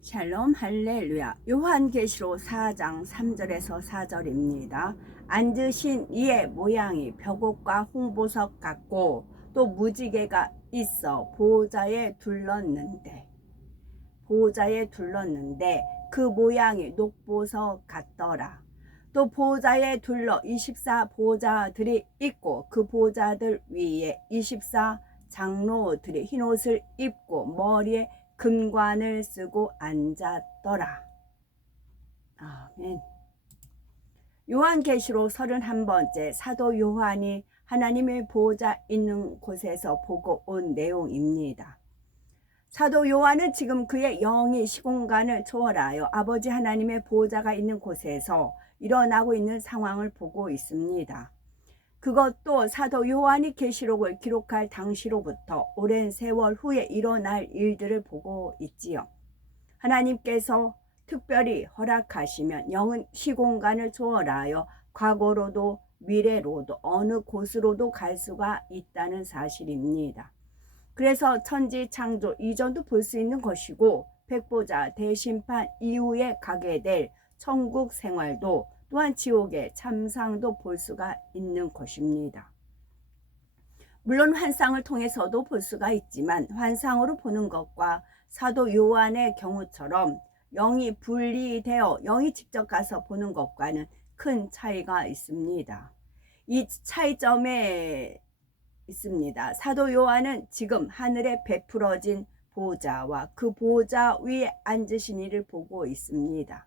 샬롬 할렐루야. 요한계시록 4장 3절에서 4절입니다. 앉으신 이의 모양이 벽옥과 홍보석 같고 또 무지개가 있어 보호자에 둘렀는데 그 모양이 녹보석 같더라. 또 보호자에 둘러 24 보호자들이 있고 그 보호자들 위에 24 장로들이 흰옷을 입고 머리에 금관을 쓰고 앉았더라. 아멘. 요한계시록 31번째 사도 요한이 하나님의 보호자 있는 곳에서 보고 온 내용입니다. 사도 요한은 지금 그의 영이 시공간을 초월하여 아버지 하나님의 보호자가 있는 곳에서 일어나고 있는 상황을 보고 있습니다. 그것도 사도 요한이 계시록을 기록할 당시로부터 오랜 세월 후에 일어날 일들을 보고 있지요. 하나님께서 특별히 허락하시면 영은 시공간을 초월하여 과거로도 미래로도 어느 곳으로도 갈 수가 있다는 사실입니다. 그래서 천지 창조 이전도 볼 수 있는 것이고 백보자 대심판 이후에 가게 될 천국 생활도 또한 지옥의 참상도 볼 수가 있는 것입니다. 물론 환상을 통해서도 볼 수가 있지만 환상으로 보는 것과 사도 요한의 경우처럼 영이 분리되어 영이 직접 가서 보는 것과는 큰 차이가 있습니다. 이 차이점에 있습니다. 사도 요한은 지금 하늘에 베풀어진 보호자와 그 보호자 위에 앉으신 이를 보고 있습니다.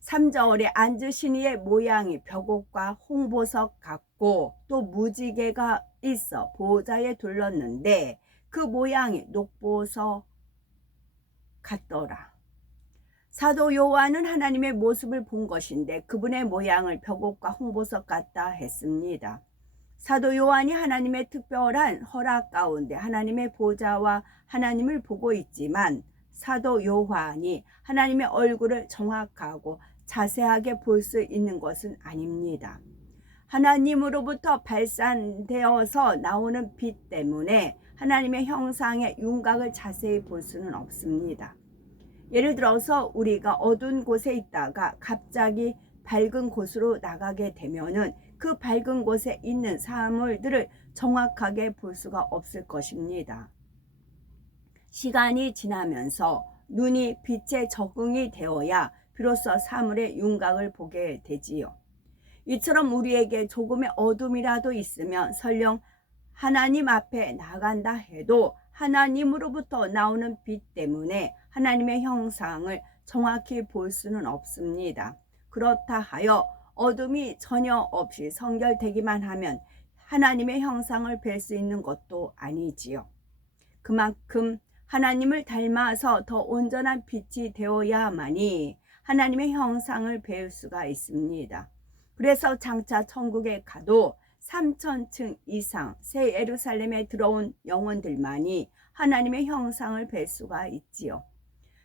3절에 앉으신 이의 모양이 벽옥과 홍보석 같고 또 무지개가 있어 보호자에 둘렀는데 그 모양이 녹보석 같더라. 사도 요한은 하나님의 모습을 본 것인데 그분의 모양을 벽옥과 홍보석 같다 했습니다. 사도 요한이 하나님의 특별한 허락 가운데 하나님의 보호자와 하나님을 보고 있지만 사도 요한이 하나님의 얼굴을 정확하고 자세하게 볼 수 있는 것은 아닙니다. 하나님으로부터 발산되어서 나오는 빛 때문에 하나님의 형상의 윤곽을 자세히 볼 수는 없습니다. 예를 들어서 우리가 어두운 곳에 있다가 갑자기 밝은 곳으로 나가게 되면은 그 밝은 곳에 있는 사물들을 정확하게 볼 수가 없을 것입니다. 시간이 지나면서 눈이 빛에 적응이 되어야 비로소 사물의 윤곽을 보게 되지요. 이처럼 우리에게 조금의 어둠이라도 있으면 설령 하나님 앞에 나간다 해도 하나님으로부터 나오는 빛 때문에 하나님의 형상을 정확히 볼 수는 없습니다. 그렇다 하여 어둠이 전혀 없이 성결되기만 하면 하나님의 형상을 뵐 수 있는 것도 아니지요. 그만큼 하나님을 닮아서 더 온전한 빛이 되어야만이 하나님의 형상을 배울 수가 있습니다. 그래서 장차 천국에 가도 3000층 이상 새 예루살렘에 들어온 영혼들만이 하나님의 형상을 뵐 수가 있지요.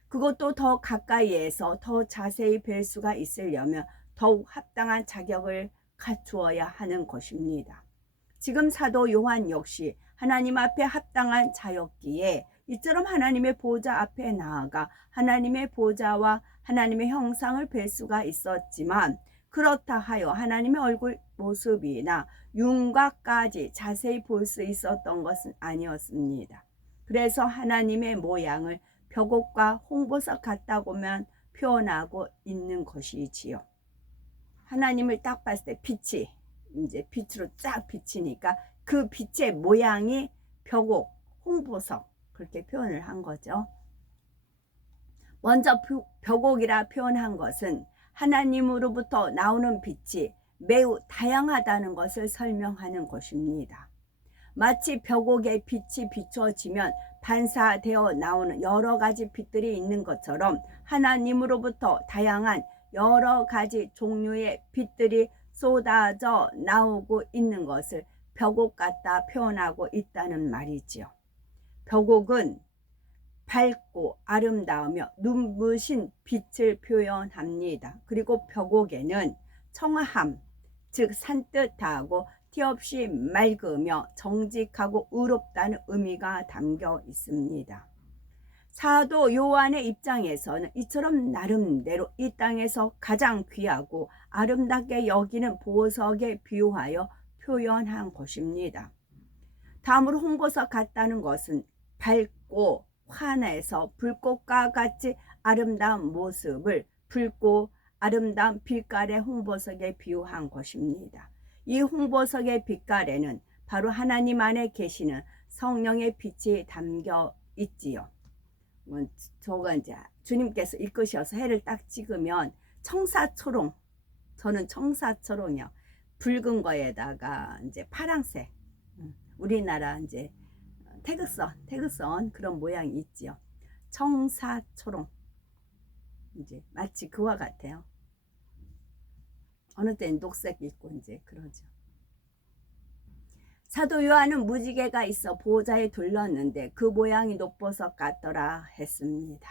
그것도 더 가까이에서 더 자세히 뵐 수가 있으려면 더욱 합당한 자격을 갖추어야 하는 것입니다. 지금 사도 요한 역시 하나님 앞에 합당한 자였기에 이처럼 하나님의 보호자 앞에 나아가 하나님의 보호자와 하나님의 형상을 뵐 수가 있었지만 그렇다 하여 하나님의 얼굴 모습이나 윤곽까지 자세히 볼 수 있었던 것은 아니었습니다. 그래서 하나님의 모양을 벽옥과 홍보석 같다고만 표현하고 있는 것이지요. 하나님을 딱 봤을 때 빛이 이제 빛으로 쫙 비치니까 그 빛의 모양이 벽옥, 홍보석 그렇게 표현을 한 거죠. 먼저 벽옥이라 표현한 것은 하나님으로부터 나오는 빛이 매우 다양하다는 것을 설명하는 것입니다. 마치 벽옥에 빛이 비춰지면 반사되어 나오는 여러 가지 빛들이 있는 것처럼 하나님으로부터 다양한 여러 가지 종류의 빛들이 쏟아져 나오고 있는 것을 벽옥 같다 표현하고 있다는 말이지요. 벽옥은 밝고 아름다우며 눈부신 빛을 표현합니다. 그리고 벽옥에는 청아함, 즉 산뜻하고 티없이 맑으며 정직하고 의롭다는 의미가 담겨 있습니다. 사도 요한의 입장에서는 이처럼 나름대로 이 땅에서 가장 귀하고 아름답게 여기는 보석에 비유하여 표현한 것입니다. 다음으로 홍보석 같다는 것은 밝고 환해서 불꽃과 같이 아름다운 모습을 붉고 아름다운 빛깔의 홍보석에 비유한 것입니다. 이 홍보석의 빛깔에는 바로 하나님 안에 계시는 성령의 빛이 담겨 있지요. 저가 이제 주님께서 이끄셔서 해를 딱 찍으면 청사초롱, 저는 청사초롱이요. 붉은 거에다가 이제 파랑색, 우리나라 이제 태극선 그런 모양이 있지요. 청사초롱, 이제 마치 그와 같아요. 어느 때는 녹색 있고 이제 그러죠. 사도 요한은 무지개가 있어 보좌에 둘렀는데 그 모양이 녹보석 같더라 했습니다.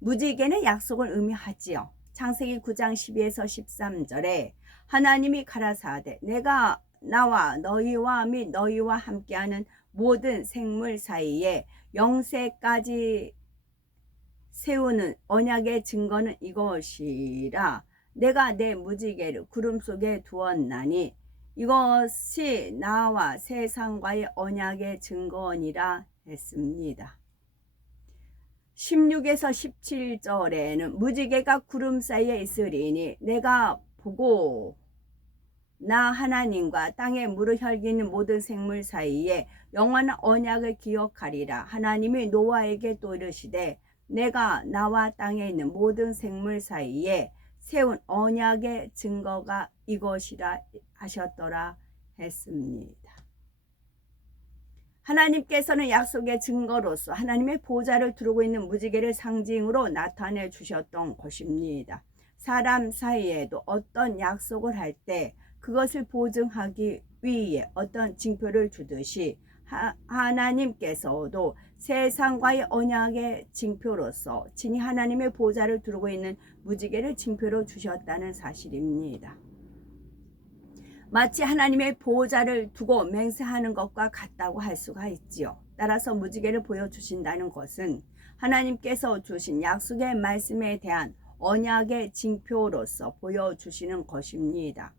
무지개는 약속을 의미하지요. 창세기 9장 12에서 13절에 하나님이 가라사대 내가 나와 너희와 및 너희와 함께하는 모든 생물 사이에 영세까지 세우는 언약의 증거는 이것이라. 내가 내 무지개를 구름 속에 두었나니 이것이 나와 세상과의 언약의 증거니라 했습니다. 16에서 17절에는 무지개가 구름 사이에 있으리니 내가 보고 나 하나님과 땅에 물을 혈기는 모든 생물 사이에 영원한 언약을 기억하리라. 하나님이 노아에게 또 이르시되 내가 나와 땅에 있는 모든 생물 사이에 세운 언약의 증거가 이것이라 하셨더라 했습니다. 하나님께서는 약속의 증거로서 하나님의 보좌를 두르고 있는 무지개를 상징으로 나타내 주셨던 것입니다. 사람 사이에도 어떤 약속을 할 때 그것을 보증하기 위해 어떤 징표를 주듯이 하나님께서도 세상과의 언약의 징표로서 친히 하나님의 보좌를 두르고 있는 무지개를 징표로 주셨다는 사실입니다. 마치 하나님의 보좌를 두고 맹세하는 것과 같다고 할 수가 있지요. 따라서 무지개를 보여주신다는 것은 하나님께서 주신 약속의 말씀에 대한 언약의 징표로서 보여주시는 것입니다.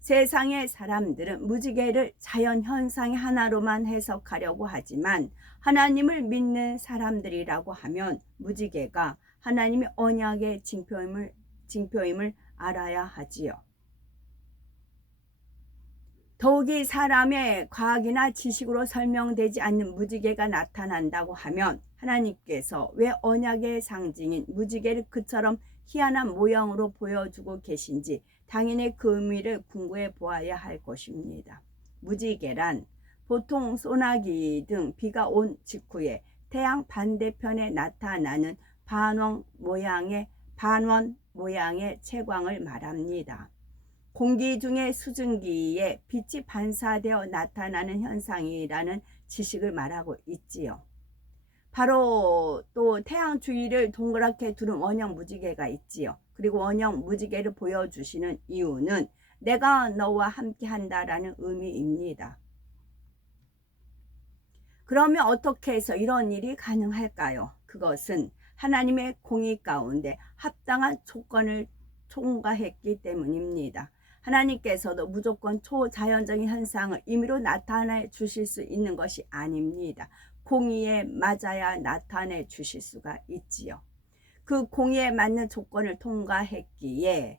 세상의 사람들은 무지개를 자연현상의 하나로만 해석하려고 하지만 하나님을 믿는 사람들이라고 하면 무지개가 하나님의 언약의 징표임을 알아야 하지요. 더욱이 사람의 과학이나 지식으로 설명되지 않는 무지개가 나타난다고 하면 하나님께서 왜 언약의 상징인 무지개를 그처럼 희한한 모양으로 보여주고 계신지 당연히 그 의미를 궁금해 보아야 할 것입니다. 무지개란 보통 소나기 등 비가 온 직후에 태양 반대편에 나타나는 반원 모양의 채광을 말합니다. 공기 중에 수증기에 빛이 반사되어 나타나는 현상이라는 지식을 말하고 있지요. 바로 또 태양 주위를 동그랗게 두른 원형 무지개가 있지요. 그리고 원형 무지개를 보여주시는 이유는 내가 너와 함께 한다라는 의미입니다. 그러면 어떻게 해서 이런 일이 가능할까요? 그것은 하나님의 공의 가운데 합당한 조건을 통과했기 때문입니다. 하나님께서도 무조건 초자연적인 현상을 임의로 나타내 주실 수 있는 것이 아닙니다. 공의에 맞아야 나타내 주실 수가 있지요. 그 공의에 맞는 조건을 통과했기에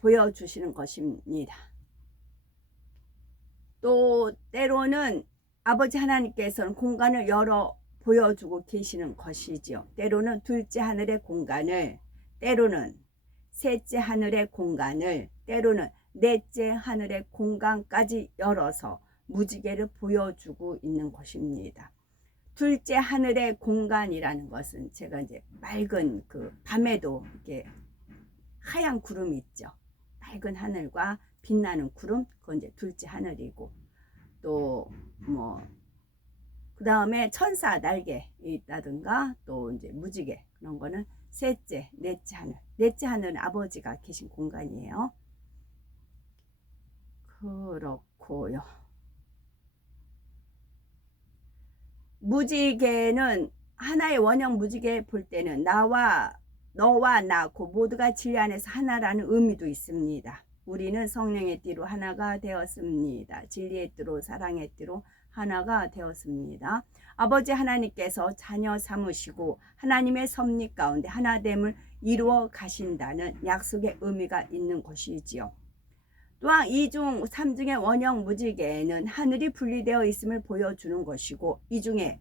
보여주시는 것입니다. 또 때로는 아버지 하나님께서는 공간을 열어 보여주고 계시는 것이지요. 때로는 둘째 하늘의 공간을, 때로는 셋째 하늘의 공간을, 때로는 넷째 하늘의 공간까지 열어서 무지개를 보여주고 있는 것입니다. 둘째 하늘의 공간이라는 것은 제가 이제 맑은 그 밤에도 이렇게 하얀 구름이 있죠. 맑은 하늘과 빛나는 구름, 그건 이제 둘째 하늘이고, 또 그 다음에 천사 날개 있다든가, 또 이제 무지개, 그런 거는 셋째, 넷째 하늘. 넷째 하늘은 아버지가 계신 공간이에요. 그렇고요. 무지개는 하나의 원형 무지개 볼 때는 너와 나 그 모두가 진리 안에서 하나라는 의미도 있습니다. 우리는 성령의 띠로 하나가 되었습니다. 진리의 띠로 사랑의 띠로 하나가 되었습니다. 아버지 하나님께서 자녀 삼으시고 하나님의 섭리 가운데 하나됨을 이루어 가신다는 약속의 의미가 있는 것이지요. 또한 2중, 3중의 원형 무지개는 하늘이 분리되어 있음을 보여주는 것이고, 이 중에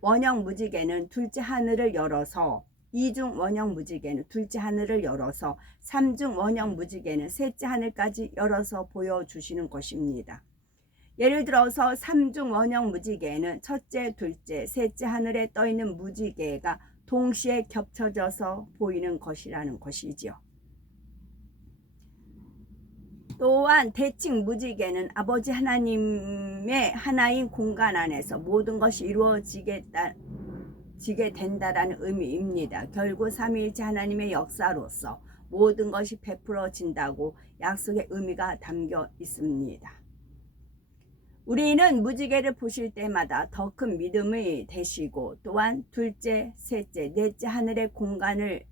원형 무지개는 둘째 하늘을 열어서 2중 원형 무지개는 둘째 하늘을 열어서 3중 원형 무지개는 셋째 하늘까지 열어서 보여주시는 것입니다. 예를 들어서 3중 원형 무지개는 첫째, 둘째, 셋째 하늘에 떠있는 무지개가 동시에 겹쳐져서 보이는 것이라는 것이지요. 또한 대칭 무지개는 아버지 하나님의 하나인 공간 안에서 모든 것이 이루어지게 된다라는 의미입니다. 결국 삼위일체 하나님의 역사로서 모든 것이 베풀어진다고 약속의 의미가 담겨 있습니다. 우리는 무지개를 보실 때마다 더 큰 믿음이 되시고 또한 둘째, 셋째, 넷째 하늘의 공간을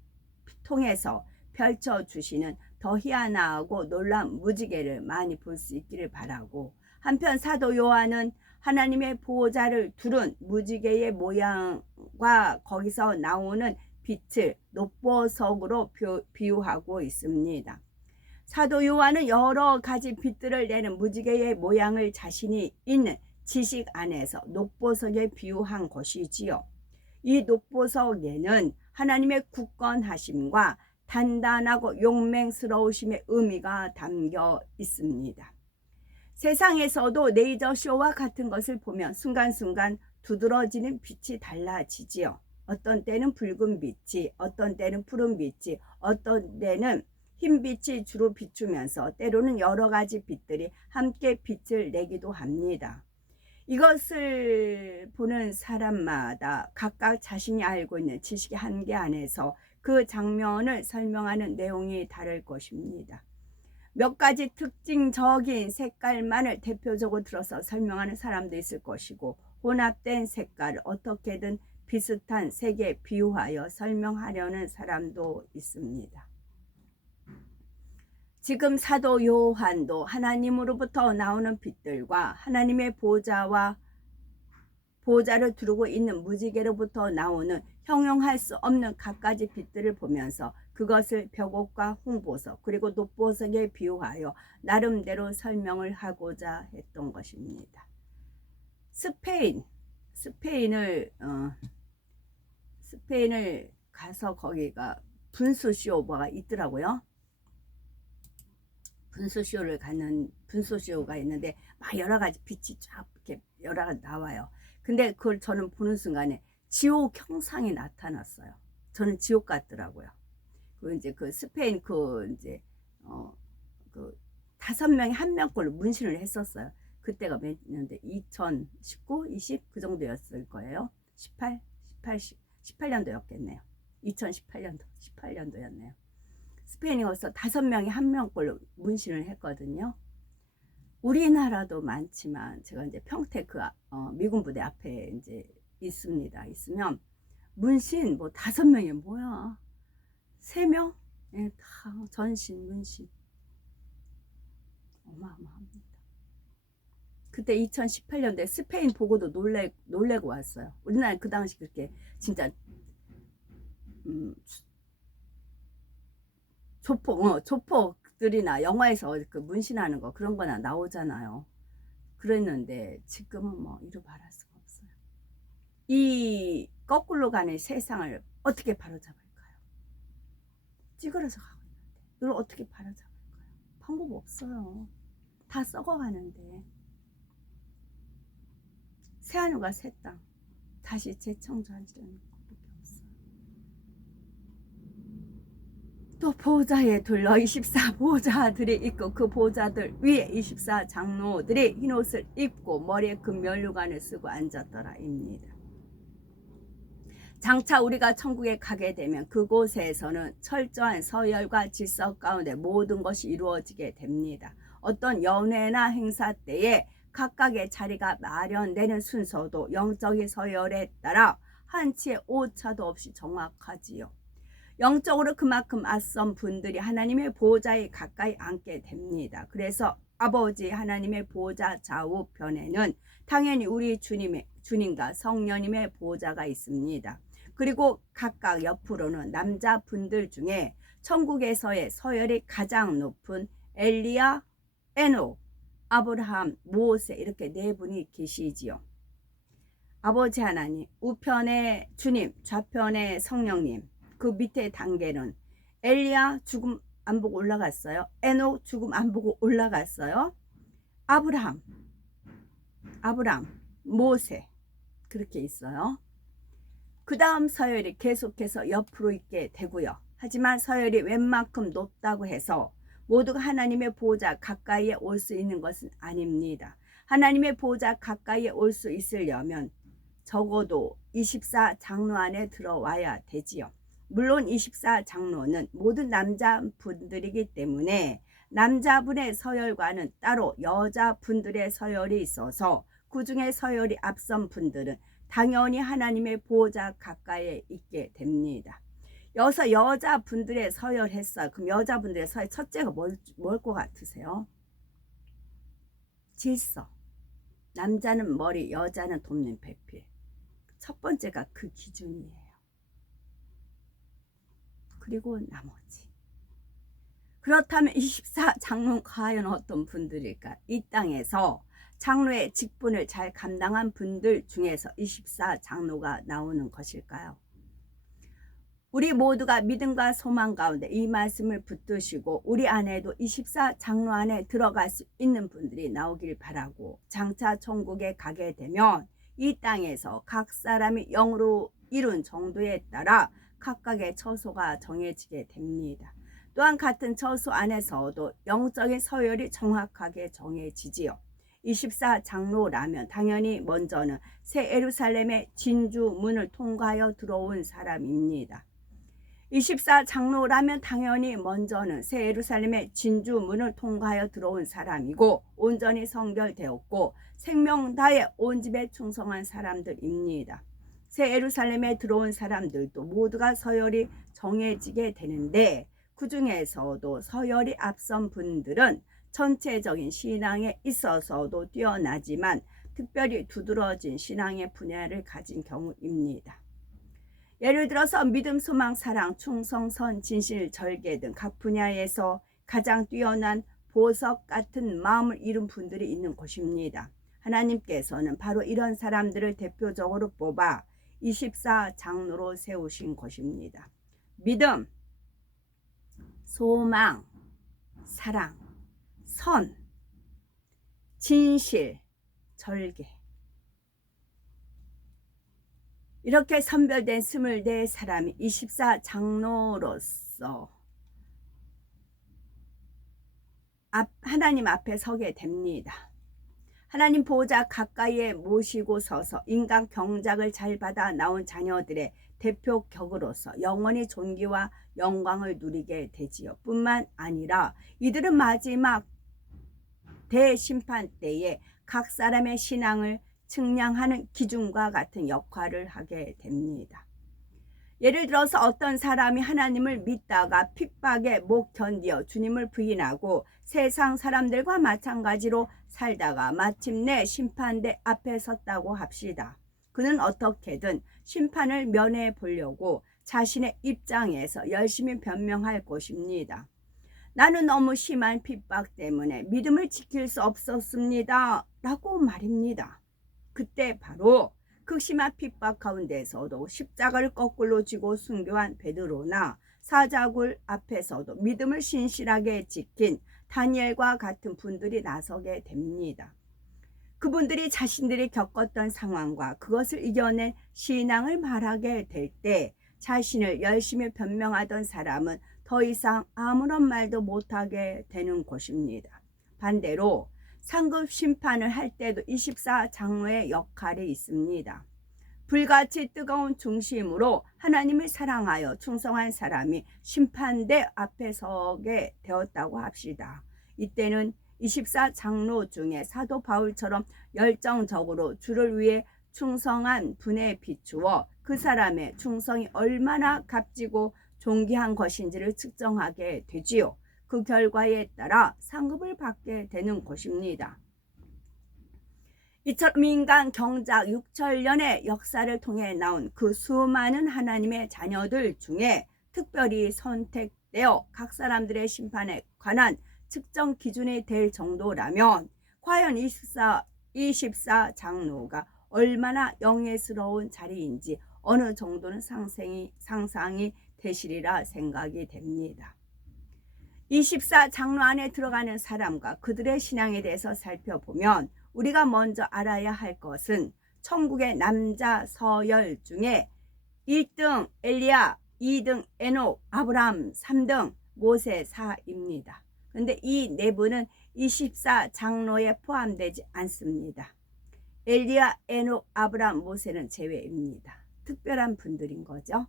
통해서 펼쳐주시는 더 희한하고 놀라운 무지개를 많이 볼 수 있기를 바라고, 한편 사도 요한은 하나님의 보호자를 두른 무지개의 모양과 거기서 나오는 빛을 녹보석으로 비유하고 있습니다. 사도 요한은 여러 가지 빛들을 내는 무지개의 모양을 자신이 있는 지식 안에서 녹보석에 비유한 것이지요. 이 녹보석에는 하나님의 굳건하심과 단단하고 용맹스러우심의 의미가 담겨 있습니다. 세상에서도 레이저쇼와 같은 것을 보면 순간순간 두드러지는 빛이 달라지지요. 어떤 때는 붉은 빛이, 어떤 때는 푸른 빛이, 어떤 때는 흰 빛이 주로 비추면서 때로는 여러 가지 빛들이 함께 빛을 내기도 합니다. 이것을 보는 사람마다 각각 자신이 알고 있는 지식의 한계 안에서 그 장면을 설명하는 내용이 다를 것입니다. 몇 가지 특징적인 색깔만을 대표적으로 들어서 설명하는 사람도 있을 것이고, 혼합된 색깔을 어떻게든 비슷한 색에 비유하여 설명하려는 사람도 있습니다. 지금 사도 요한도 하나님으로부터 나오는 빛들과 하나님의 보호자를 두르고 있는 무지개로부터 나오는 형용할 수 없는 갖가지 빛들을 보면서 그것을 벽옥과 홍보석 그리고 녹보석에 비유하여 나름대로 설명을 하고자 했던 것입니다. 스페인을 가서 거기가 분수쇼가 있더라고요. 분수쇼가 있는데 막 여러 가지 빛이 쫙 이렇게 여러 가지 나와요. 근데 그걸 저는 보는 순간에 지옥 형상이 나타났어요. 저는 지옥 같더라고요. 그 이제 그 스페인 그 5명이 한 명꼴로 문신을 했었어요. 그때가 몇 년대 2019, 20 그 정도였을 거예요. 18년도였겠네요. 18년도였네요. 스페인에 와서 5명이 한 명꼴로 문신을 했거든요. 우리나라도 많지만 제가 이제 평택 미군 부대 앞에 이제 있으면 문신 뭐 5명이 뭐야? 3명? 예, 다 전신 문신. 어마어마합니다. 그때 2018년도에 스페인 보고도 놀래고 왔어요. 우리나라 그 당시 그렇게 진짜 조폭들이나 영화에서 그 문신하는 거 그런 거나 나오잖아요. 그랬는데 지금은 뭐 이루 말할 수가 없어요. 이 거꾸로 가는 세상을 어떻게 바로잡을까요? 찌그러져 가고 있는데 이걸 어떻게 바로잡을까요? 방법 없어요. 다 썩어가는데. 새하늘과 새 땅 다시 재창조하시려는 것밖에 없어요. 또 보호자에 둘러 24 보호자들이 있고 그 보호자들 위에 24 장로들이 흰옷을 입고 머리에 금면류관을 쓰고 앉았더라입니다. 장차 우리가 천국에 가게 되면 그곳에서는 철저한 서열과 질서 가운데 모든 것이 이루어지게 됩니다. 어떤 연회나 행사 때에 각각의 자리가 마련되는 순서도 영적인 서열에 따라 한치의 오차도 없이 정확하지요. 영적으로 그만큼 앞선 분들이 하나님의 보호자에 가까이 앉게 됩니다. 그래서 아버지 하나님의 보호자 좌우편에는 당연히 우리 주님과 성령님의 보호자가 있습니다. 그리고 각각 옆으로는 남자분들 중에 천국에서의 서열이 가장 높은 엘리야, 에녹, 아브라함, 모세 이렇게 네 분이 계시지요. 아버지 하나님, 우편에 주님, 좌편에 성령님, 그 밑에 단계는 엘리야 죽음 안 보고 올라갔어요. 에녹 죽음 안 보고 올라갔어요. 아브라함, 모세 그렇게 있어요. 그 다음 서열이 계속해서 옆으로 있게 되고요. 하지만 서열이 웬만큼 높다고 해서 모두가 하나님의 보호자 가까이에 올 수 있는 것은 아닙니다. 하나님의 보호자 가까이에 올 수 있으려면 적어도 24장로 안에 들어와야 되지요. 물론 24장로는 모든 남자분들이기 때문에 남자분의 서열과는 따로 여자분들의 서열이 있어서 그 중에 서열이 앞선 분들은 당연히 하나님의 보호자 가까이에 있게 됩니다. 여기서 여자분들의 서열 했어요. 그럼 여자분들의 서열 첫째가 뭘 것 같으세요? 질서. 남자는 머리, 여자는 돕는 배필. 첫 번째가 그 기준이에요. 그리고 나머지. 그렇다면 24장로는 과연 어떤 분들일까? 이 땅에서 장로의 직분을 잘 감당한 분들 중에서 24장로가 나오는 것일까요? 우리 모두가 믿음과 소망 가운데 이 말씀을 붙드시고 우리 안에도 24장로 안에 들어갈 수 있는 분들이 나오길 바라고, 장차 천국에 가게 되면 이 땅에서 각 사람이 영으로 이룬 정도에 따라 각각의 처소가 정해지게 됩니다. 또한 같은 처소 안에서도 영적인 서열이 정확하게 정해지지요. 24장로라면 당연히 먼저는 새 예루살렘의 진주 문을 통과하여 들어온 사람입니다. 24장로라면 당연히 먼저는 새 예루살렘의 진주 문을 통과하여 들어온 사람이고 온전히 성결되었고 생명 다해 온 집에 충성한 사람들입니다. 새 예루살렘에 들어온 사람들도 모두가 서열이 정해지게 되는데, 그 중에서도 서열이 앞선 분들은 전체적인 신앙에 있어서도 뛰어나지만 특별히 두드러진 신앙의 분야를 가진 경우입니다. 예를 들어서 믿음, 소망, 사랑, 충성, 선, 진실, 절개 등 각 분야에서 가장 뛰어난 보석 같은 마음을 이룬 분들이 있는 곳입니다. 하나님께서는 바로 이런 사람들을 대표적으로 뽑아 24장로로 세우신 것입니다. 믿음, 소망, 사랑, 선, 진실, 절개. 이렇게 선별된 24사람이 24장로로서 하나님 앞에 서게 됩니다. 하나님 보호자 가까이에 모시고 서서 인간 경작을 잘 받아 나온 자녀들의 대표격으로서 영원히 존귀와 영광을 누리게 되지요. 뿐만 아니라 이들은 마지막 대심판 때에 각 사람의 신앙을 측량하는 기준과 같은 역할을 하게 됩니다. 예를 들어서 어떤 사람이 하나님을 믿다가 핍박에 못 견디어 주님을 부인하고 세상 사람들과 마찬가지로 살다가 마침내 심판대 앞에 섰다고 합시다. 그는 어떻게든 심판을 면해 보려고 자신의 입장에서 열심히 변명할 것입니다. 나는 너무 심한 핍박 때문에 믿음을 지킬 수 없었습니다 라고 말입니다. 그때 바로 극심한 핍박 가운데서도 십자가를 거꾸로 쥐고 순교한 베드로나 사자굴 앞에서도 믿음을 신실하게 지킨 다니엘과 같은 분들이 나서게 됩니다. 그분들이 자신들이 겪었던 상황과 그것을 이겨낸 신앙을 말하게 될 때 자신을 열심히 변명하던 사람은 더 이상 아무런 말도 못하게 되는 것입니다. 반대로 상급 심판을 할 때도 24장로의 역할이 있습니다. 불같이 뜨거운 중심으로 하나님을 사랑하여 충성한 사람이 심판대 앞에 서게 되었다고 합시다. 이때는 24 장로 중에 사도 바울처럼 열정적으로 주를 위해 충성한 분에 비추어 그 사람의 충성이 얼마나 값지고 존귀한 것인지를 측정하게 되지요. 그 결과에 따라 상급을 받게 되는 것입니다. 이처럼 인간 경작 6천년의 역사를 통해 나온 그 수많은 하나님의 자녀들 중에 특별히 선택되어 각 사람들의 심판에 관한 측정 기준이 될 정도라면 과연 24 장로가 얼마나 영예스러운 자리인지 어느 정도는 상상이 되시리라 생각이 됩니다. 24 장로 안에 들어가는 사람과 그들의 신앙에 대해서 살펴보면 우리가 먼저 알아야 할 것은 천국의 남자 서열 중에 1등 엘리야, 2등 에녹, 아브람, 3등 모세 4입니다. 근데 이 네 분은 24 장로에 포함되지 않습니다. 엘리야, 에녹, 아브람, 모세는 제외입니다. 특별한 분들인 거죠.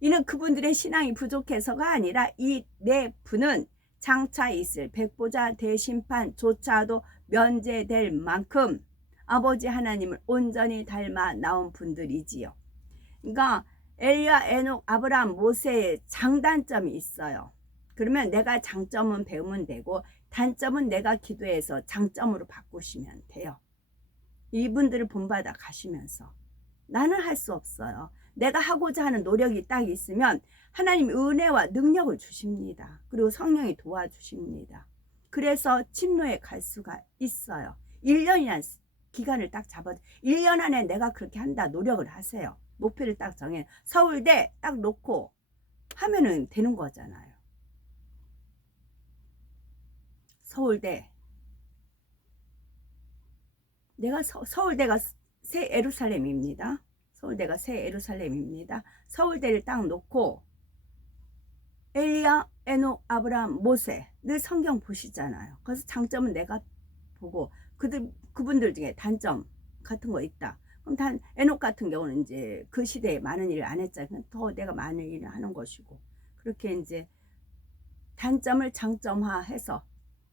이는 그분들의 신앙이 부족해서가 아니라 이 네 분은 장차 있을 백보자 대심판조차도 면제될 만큼 아버지 하나님을 온전히 닮아 나온 분들이지요. 그러니까 엘리야, 에녹, 아브람, 모세의 장단점이 있어요. 그러면 내가 장점은 배우면 되고 단점은 내가 기도해서 장점으로 바꾸시면 돼요. 이분들을 본받아 가시면서 나는 할 수 없어요. 내가 하고자 하는 노력이 딱 있으면 하나님 은혜와 능력을 주십니다. 그리고 성령이 도와주십니다. 그래서 침노에 갈 수가 있어요. 1년이란 기간을 딱 잡아 1년 안에 내가 그렇게 한다 노력을 하세요. 목표를 딱 정해 서울대 딱 놓고 하면은 되는 거잖아요. 서울대 내가 서울대가 새 예루살렘입니다. 서울대가 새 예루살렘입니다. 서울대를 딱 놓고 엘리야, 에녹, 아브람, 모세 늘 성경 보시잖아요. 그래서 장점은 내가 보고 그분들 중에 단점 같은 거 있다. 그럼 에녹 같은 경우는 이제 그 시대에 많은 일을 안 했잖아요. 더 내가 많은 일을 하는 것이고 그렇게 이제 단점을 장점화해서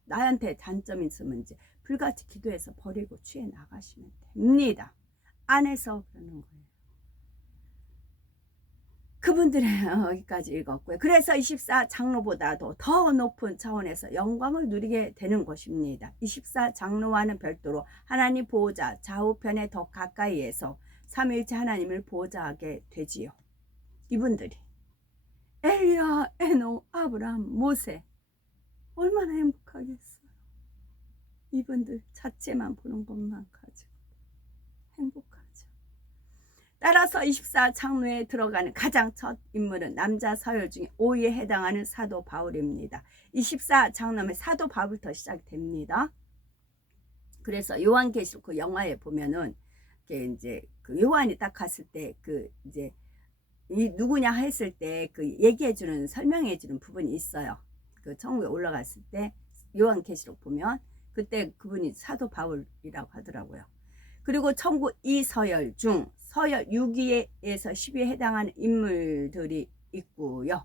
나한테 단점이 있으면 이제 불같이 기도해서 버리고 취해 나가시면 됩니다. 안에서 그러는 거예요. 그분들은 여기까지 읽었고요. 그래서 24 장로보다도 더 높은 차원에서 영광을 누리게 되는 것입니다. 24 장로와는 별도로 하나님 보호자 좌우편에 더 가까이에서 삼위일체 하나님을 보호자하게 되지요. 이분들이 엘리야, 에녹, 아브람, 모세 얼마나 행복하겠어요. 이분들 자체만 보는 것만 가지고 행복하죠. 따라서 24 장로에 들어가는 가장 첫 인물은 남자 서열 중에 5위에 해당하는 사도 바울입니다. 24 장로면 사도 바울부터 시작됩니다. 그래서 요한계시록 그 영화에 보면은 이제 그 요한이 딱 갔을 때 그 이제 이 누구냐 했을 때 그 얘기해주는 설명해주는 부분이 있어요. 그 천국에 올라갔을 때 요한계시록 보면 그때 그분이 사도 바울이라고 하더라고요. 그리고 천국 2서열 중 서열 6위에서 10위에 해당하는 인물들이 있고요.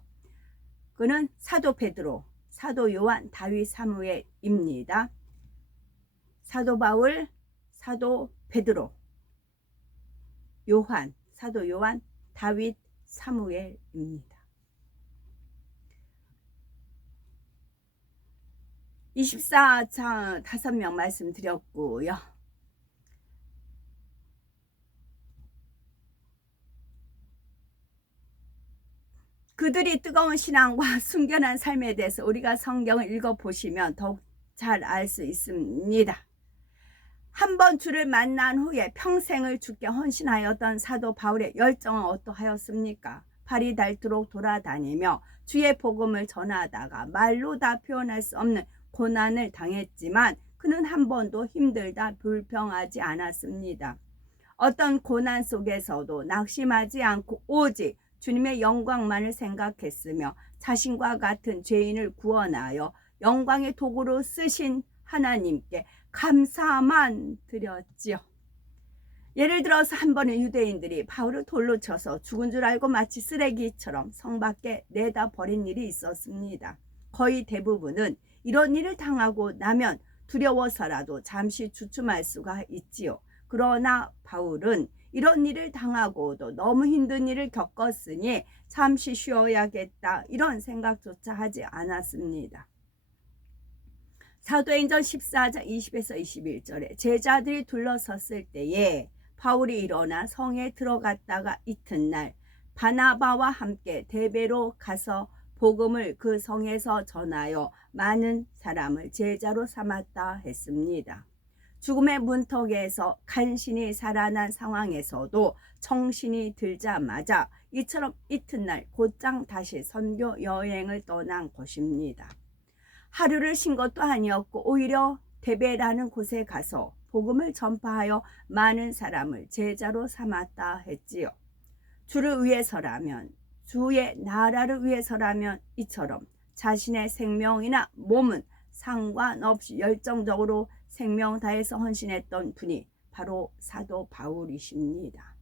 그는 사도 베드로, 사도 요한, 다윗 사무엘입니다. 사도 바울, 사도 베드로, 요한, 사도 요한, 다윗 사무엘입니다. 24장 5명 말씀드렸고요. 그들이 뜨거운 신앙과 순결한 삶에 대해서 우리가 성경을 읽어보시면 더욱 잘 알 수 있습니다. 한 번 주를 만난 후에 평생을 주께 헌신하였던 사도 바울의 열정은 어떠하였습니까? 발이 닳도록 돌아다니며 주의 복음을 전하다가 말로 다 표현할 수 없는 고난을 당했지만 그는 한 번도 힘들다 불평하지 않았습니다. 어떤 고난 속에서도 낙심하지 않고 오직 주님의 영광만을 생각했으며 자신과 같은 죄인을 구원하여 영광의 도구로 쓰신 하나님께 감사만 드렸지요. 예를 들어서 한 번은 유대인들이 바울을 돌로 쳐서 죽은 줄 알고 마치 쓰레기처럼 성 밖에 내다 버린 일이 있었습니다. 거의 대부분은 이런 일을 당하고 나면 두려워서라도 잠시 주춤할 수가 있지요. 그러나 바울은 이런 일을 당하고도 너무 힘든 일을 겪었으니 잠시 쉬어야겠다 이런 생각조차 하지 않았습니다. 사도행전 14장 20에서 21절에 제자들이 둘러섰을 때에 바울이 일어나 성에 들어갔다가 이튿날 바나바와 함께 데베로 가서 복음을 그 성에서 전하여 많은 사람을 제자로 삼았다 했습니다. 죽음의 문턱에서 간신히 살아난 상황에서도 정신이 들자마자 이처럼 이튿날 곧장 다시 선교 여행을 떠난 것입니다. 하루를 쉰 것도 아니었고 오히려 데베라는 곳에 가서 복음을 전파하여 많은 사람을 제자로 삼았다 했지요. 주를 위해서라면, 주의 나라를 위해서라면 이처럼 자신의 생명이나 몸은 상관없이 열정적으로 생명 다해서 헌신했던 분이 바로 사도 바울이십니다.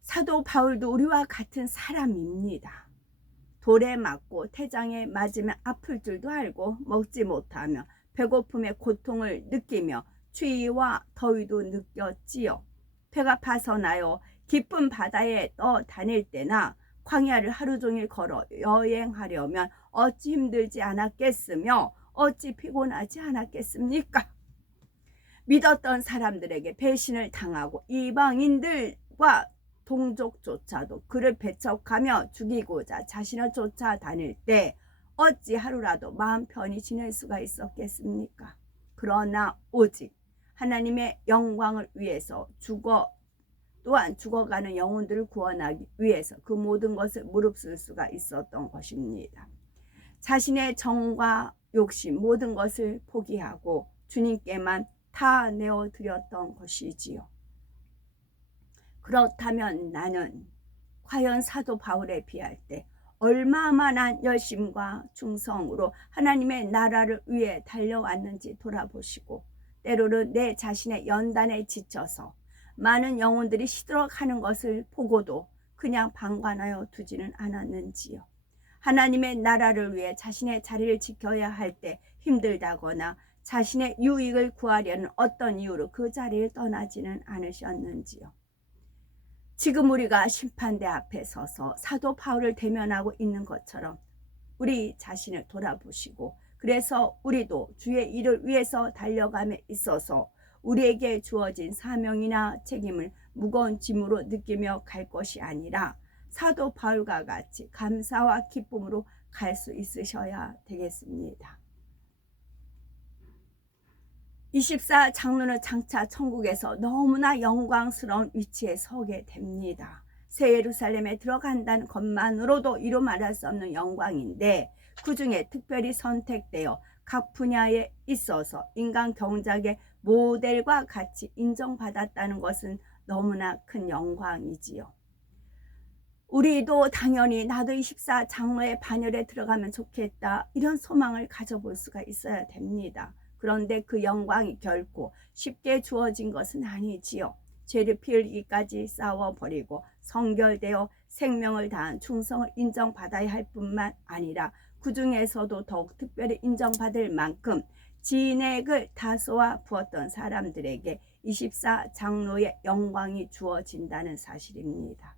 사도 바울도 우리와 같은 사람입니다. 돌에 맞고 태장에 맞으면 아플 줄도 알고 먹지 못하며 배고픔의 고통을 느끼며 추위와 더위도 느꼈지요. 배가 파서나요 깊은 바다에 떠다닐 때나 광야를 하루 종일 걸어 여행하려면 어찌 힘들지 않았겠으며 어찌 피곤하지 않았겠습니까? 믿었던 사람들에게 배신을 당하고 이방인들과 동족조차도 그를 배척하며 죽이고자 자신을 쫓아다닐 때 어찌 하루라도 마음 편히 지낼 수가 있었겠습니까? 그러나 오직 하나님의 영광을 위해서 또한 죽어가는 영혼들을 구원하기 위해서 그 모든 것을 무릅쓸 수가 있었던 것입니다. 자신의 정과 욕심 모든 것을 포기하고 주님께만 다 내어드렸던 것이지요. 그렇다면 나는 과연 사도 바울에 비할 때 얼마만한 열심과 충성으로 하나님의 나라를 위해 달려왔는지 돌아보시고 때로는 내 자신의 연단에 지쳐서 많은 영혼들이 시들어가는 것을 보고도 그냥 방관하여 두지는 않았는지요. 하나님의 나라를 위해 자신의 자리를 지켜야 할 때 힘들다거나 자신의 유익을 구하려는 어떤 이유로 그 자리를 떠나지는 않으셨는지요. 지금 우리가 심판대 앞에 서서 사도 바울을 대면하고 있는 것처럼 우리 자신을 돌아보시고 그래서 우리도 주의 일을 위해서 달려감에 있어서 우리에게 주어진 사명이나 책임을 무거운 짐으로 느끼며 갈 것이 아니라 사도 바울과 같이 감사와 기쁨으로 갈 수 있으셔야 되겠습니다. 24 장로는 장차 천국에서 너무나 영광스러운 위치에 서게 됩니다. 새 예루살렘에 들어간다는 것만으로도 이루 말할 수 없는 영광인데 그 중에 특별히 선택되어 각 분야에 있어서 인간 경작의 모델과 같이 인정받았다는 것은 너무나 큰 영광이지요. 우리도 당연히 나도 24 장로의 반열에 들어가면 좋겠다 이런 소망을 가져볼 수가 있어야 됩니다. 그런데 그 영광이 결코 쉽게 주어진 것은 아니지요. 죄를 피 흘리기까지 싸워버리고 성결되어 생명을 다한 충성을 인정받아야 할 뿐만 아니라 그 중에서도 더욱 특별히 인정받을 만큼 진액을 다 쏘아 부었던 사람들에게 24 장로의 영광이 주어진다는 사실입니다.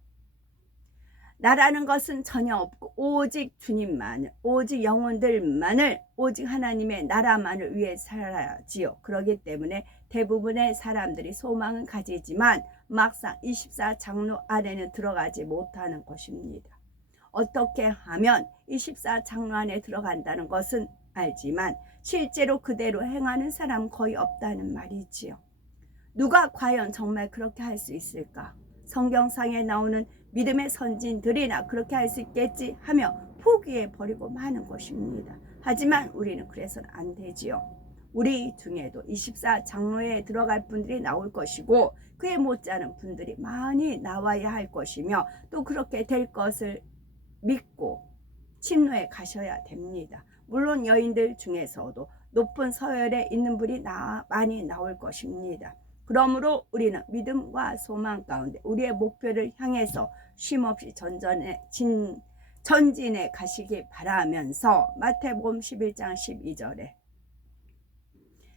나라는 것은 전혀 없고 오직 주님만을, 오직 영혼들만을, 오직 하나님의 나라만을 위해 살아야지요. 그렇기 때문에 대부분의 사람들이 소망은 가지지만 막상 24 장로 안에는 들어가지 못하는 것입니다. 어떻게 하면 24 장로 안에 들어간다는 것은 알지만 실제로 그대로 행하는 사람 거의 없다는 말이지요. 누가 과연 정말 그렇게 할 수 있을까? 성경상에 나오는 믿음의 선진들이나 그렇게 할 수 있겠지 하며 포기해 버리고 마는 것입니다. 하지만 우리는 그래서는 안 되지요. 우리 중에도 24 장로에 들어갈 분들이 나올 것이고 그에 못지않은 분들이 많이 나와야 할 것이며 또 그렇게 될 것을 믿고 침노에 가셔야 됩니다. 물론 여인들 중에서도 높은 서열에 있는 분이 많이 나올 것입니다. 그러므로 우리는 믿음과 소망 가운데 우리의 목표를 향해서 쉼없이 전진해 가시기 바라면서 마태복음 11장 12절에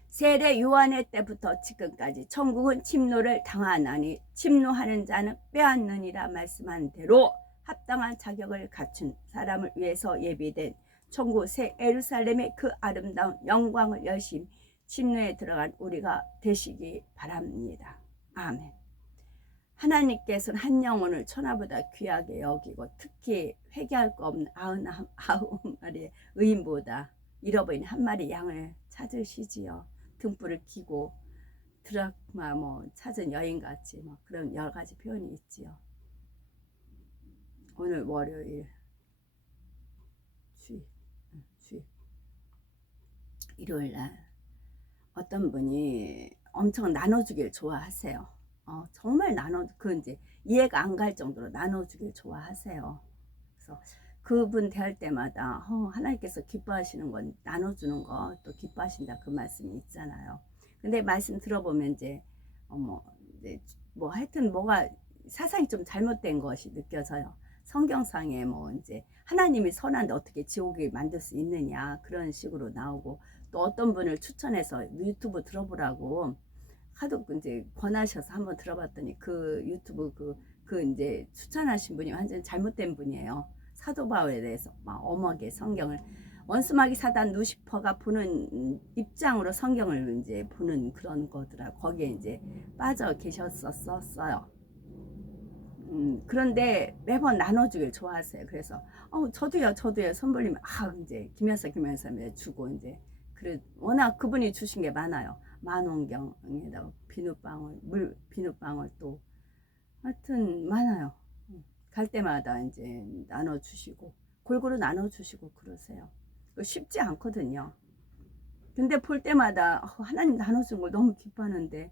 세례 요한의 때부터 지금까지 천국은 침노를 당하나니 침노하는 자는 빼앗느니라 말씀한 대로 합당한 자격을 갖춘 사람을 위해서 예비된 천국 새 예루살렘의 그 아름다운 영광을 열심히 침노에 들어간 우리가 되시기 바랍니다. 아멘. 하나님께서는 한 영혼을 천하보다 귀하게 여기고 특히 회개할 거 없는 99마리의 의인보다 잃어버린 한 마리 양을 찾으시지요. 등불을 켜고 드라마 찾은 여인같이 그런 여러 가지 표현이 있지요. 오늘 월요일 주일 일요일 날 어떤 분이 엄청 나눠주길 좋아하세요. 정말 이제 이해가 안 갈 정도로 나눠주길 좋아하세요. 그래서 그분 대할 때마다 하나님께서 기뻐하시는 건 나눠주는 거 또 기뻐하신다 그 말씀이 있잖아요. 근데 말씀 들어보면 이제 하여튼 뭐가 사상이 좀 잘못된 것이 느껴져요. 성경상에 이제 하나님이 선한데 어떻게 지옥을 만들 수 있느냐 그런 식으로 나오고, 또 어떤 분을 추천해서 유튜브 들어보라고 하도 이제 권하셔서 한번 들어봤더니 그 유튜브 그 이제 추천하신 분이 완전 잘못된 분이에요. 사도 바울에 대해서 막 엄하게 성경을 원수마귀 사단 루시퍼가 보는 입장으로 성경을 이제 보는 그런 거더라. 거기에 이제 빠져 계셨었어요. 그런데 매번 나눠주길 좋아하세요. 그래서 저도요 선불님 이제 김여사 주고 이제 그래 워낙 그분이 주신 게 많아요. 만원경에다가 비누방울 또 하여튼 많아요. 갈 때마다 이제 나눠주시고 골고루 나눠주시고 그러세요. 쉽지 않거든요. 근데 볼 때마다 하나님 나눠준 걸 너무 기뻐하는데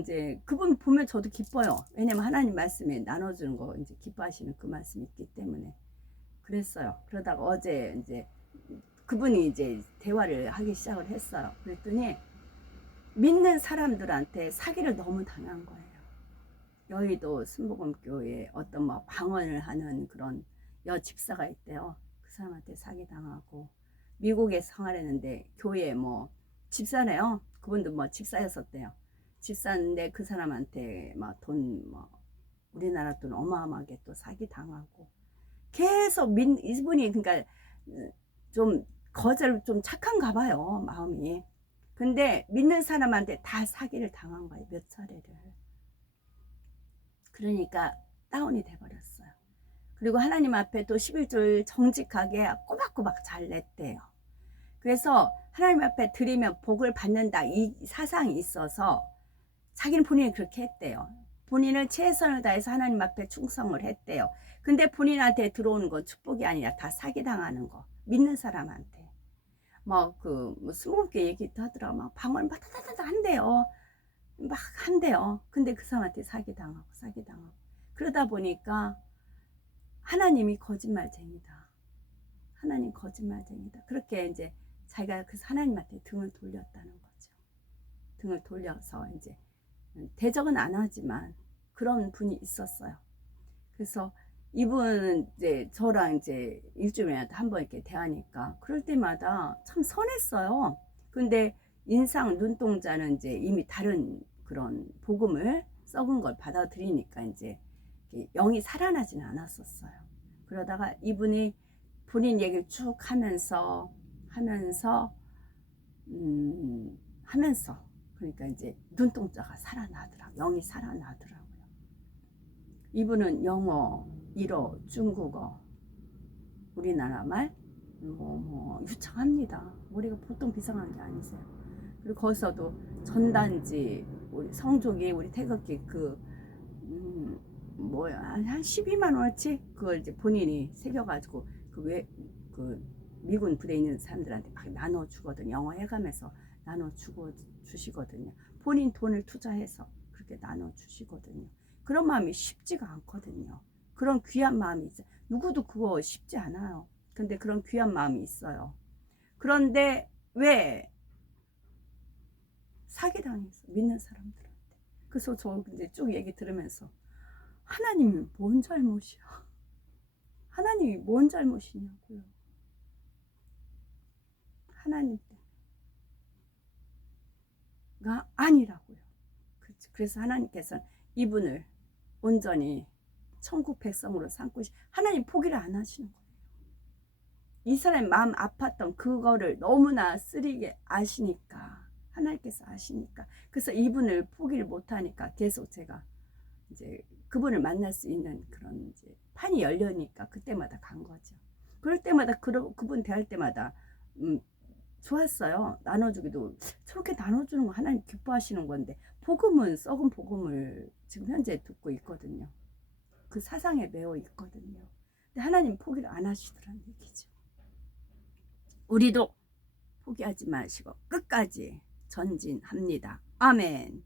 이제 그분 보면 저도 기뻐요. 왜냐면 하나님 말씀에 나눠주는 거 이제 기뻐하시는 그 말씀이 있기 때문에 그랬어요. 그러다가 어제 이제 그분이 이제 대화를 하기 시작을 했어요. 그랬더니 믿는 사람들한테 사기를 너무 당한 거예요. 여의도 순복음교회에 어떤 방언을 하는 그런 집사가 있대요. 그 사람한테 사기 당하고, 미국에 생활했는데 교회 집사네요. 그분도 집사였었대요. 집사인데 그 사람한테 돈 우리나라 돈 어마어마하게 또 사기 당하고, 계속 이분이 그러니까 좀 좀 착한가 봐요, 마음이. 근데 믿는 사람한테 다 사기를 당한 거예요, 몇 차례를. 그러니까 다운이 돼버렸어요. 그리고 하나님 앞에 또 11절 정직하게 꼬박꼬박 잘 냈대요. 그래서 하나님 앞에 드리면 복을 받는다 이 사상이 있어서 자기는 본인이 그렇게 했대요. 본인은 최선을 다해서 하나님 앞에 충성을 했대요. 근데 본인한테 들어오는 건 축복이 아니라 다 사기당하는 거. 믿는 사람한테. 스무개 얘기도 하더라. 방언 다다다다 한대요. 막 한대요. 근데 그 사람한테 사기당하고. 그러다 보니까 하나님이 거짓말쟁이다. 하나님 거짓말쟁이다. 그렇게 이제 자기가 그 하나님한테 등을 돌렸다는 거죠. 등을 돌려서 이제 대적은 안 하지만 그런 분이 있었어요. 그래서 이분은 이제 저랑 이제 일주일에 한 번 이렇게 대하니까 그럴 때마다 참 선했어요. 근데 인상 눈동자는 이제 이미 다른 그런 복음을 썩은 걸 받아들이니까 이제 영이 살아나지는 않았었어요. 그러다가 이분이 본인 얘기를 쭉 하면서 그러니까 이제 눈동자가 살아나더라고요. 영이 살아나더라고요. 이분은 영어, 일어, 중국어, 우리나라 말 유창합니다. 머리가 보통 비상한 게 아니세요. 그리고 거기서도 전단지 우리 성족이 우리 태극기 한 12만 원어치 그걸 이제 본인이 새겨가지고 그 미군 부대에 있는 사람들한테 막 나눠주거든요. 영어 해가면서 주시거든요. 본인 돈을 투자해서 그렇게 나눠주시거든요. 그런 마음이 쉽지가 않거든요. 그런 귀한 마음이 있어요. 누구도 그거 쉽지 않아요. 근데 그런 귀한 마음이 있어요. 그런데 왜 사기당했어? 믿는 사람들한테. 그래서 저 이제 쭉 얘기 들으면서 하나님이 뭔 잘못이야? 하나님이 뭔 잘못이냐고요. 하나님 때문에. 아니라고요. 그래서 하나님께서는 이분을 온전히 천국 백성으로 삼고 하나님 포기를 안 하시는 거예요. 이스라엘 마음 아팠던 그거를 너무나 쓰리게 아시니까, 하나님께서 아시니까, 그래서 이분을 포기를 못하니까 계속 제가 이제 그분을 만날 수 있는 그런 이제 판이 열려니까 그때마다 간 거죠. 그럴 때마다 그분 대할 때마다 좋았어요. 나눠주기도. 저렇게 나눠주는 거 하나님 기뻐하시는 건데, 복음은 썩은 복음을 지금 현재 듣고 있거든요. 그 사상에 매여 있거든요. 근데 하나님 포기를 안 하시더란 얘기죠. 우리도 포기하지 마시고 끝까지 전진합니다. 아멘.